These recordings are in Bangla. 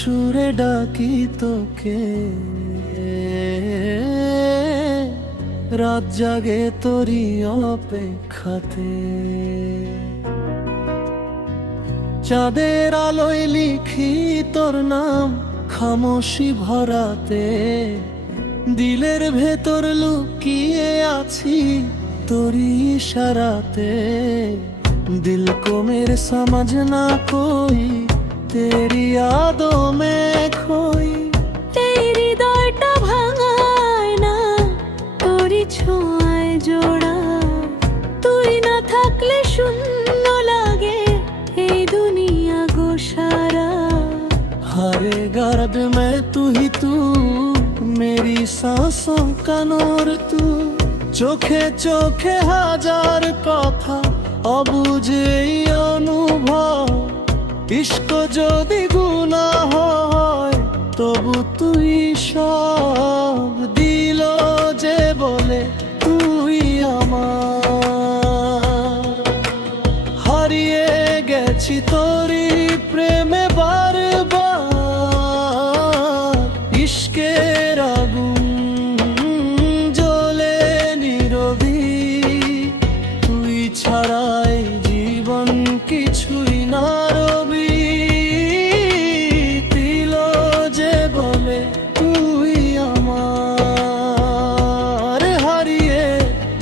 সুরে ডাকি তোকে, রাত জাগে তোরি অপেক্ষাতে। চাঁদের আলোয় লিখি তোর নাম খামোশি ভরাতে, দিলের ভেতর লুকিয়ে আছি তোরি ইশারাতে। दिल को मेरे समझ ना कोई, तेरी यादों में खोई। तेरी हृदयটা ভাঙায় না তোরি ছোঁয়ায় জোড়া, তুই না থাকলে শূন্য লাগে এই দুনিয়া গো সারা। हर गर्द में तू ही तू, मेरी सांसों का नूर तू। চোখে চোখে হাজার কথা, অবুঝে এই অনুভব। ইশক যদি গুনাহ হয় তবু তুই সব। দিল যে বলে তুই আমার, হারিয়ে গেছি তোরি প্রেমে বারবার। ইশকের আগুন জ্বলে নীরবি, তুই ছাড়াই জীবন কিছুই না রবি। দিল যে বলে তুই আমার, হারিয়ে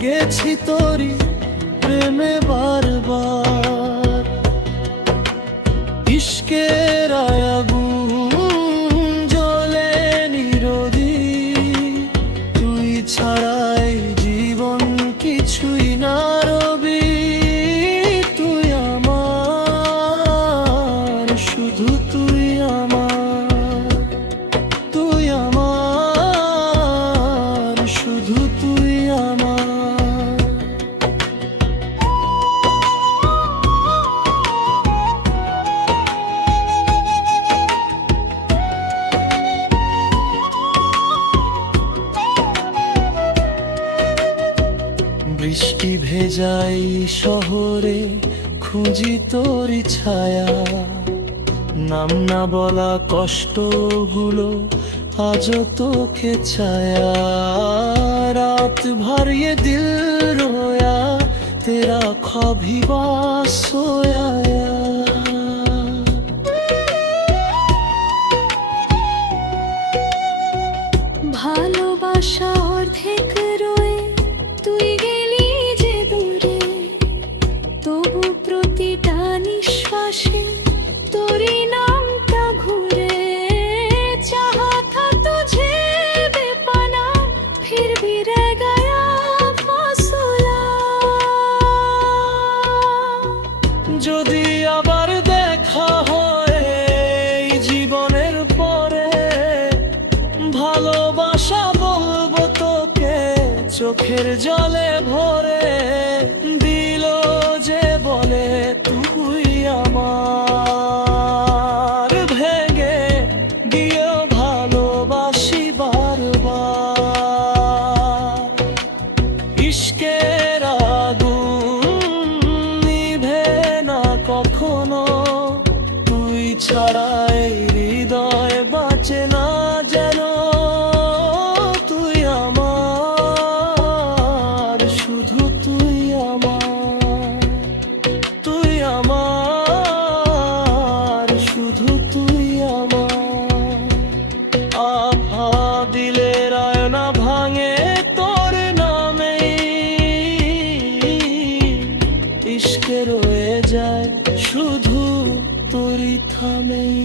গেছি তোরি প্রেমে বারবার। ইশকের আগুন জ্বলে নীরবি, তুই ছাড়াই জীবন কিছুই না রবি। তুই আমার, শুধু তুই আমার, তুই আমার, শুধু তুই আমার। বৃষ্টি ভেজাই শহরে খুঁজি তোরি ছায়া, নাম না বলা কষ্টগুলো আজও তোকে ছায়া। রাত भर ये दिल रोया, तेरा ख्वाब ही बास सोया। ভালোবাসা অর্ধেক রয়ে তুই গেলি যে দূরে, তবু প্রতিটা নিঃশ্বাসে তোরই নামটা ঘুরে। চাহা থা তুঝে বেপনা, ফির ভি রহ গয়া ফাসলা। যদি আবার দেখা হয় এই জীবনের পরে, ভালোবাসা বলবো তোকে চোখের জলে ভরে। দিল যে বলে তুই আমার, ভেঙে গিয়ে ভালোবাসি বারবার। ইশকের আগুন নিভে না কখনো, তুই ছাড়া এই হৃদয় বাঁচে না যেন। তুই আমার, শুধু তুই আমার, তুই আমার, শুধু তুই আমার। আহা দিলের আয়না ভাঙে তোর নামেই, ইশকে রয়ে যায় শুধু তোরই থামেই।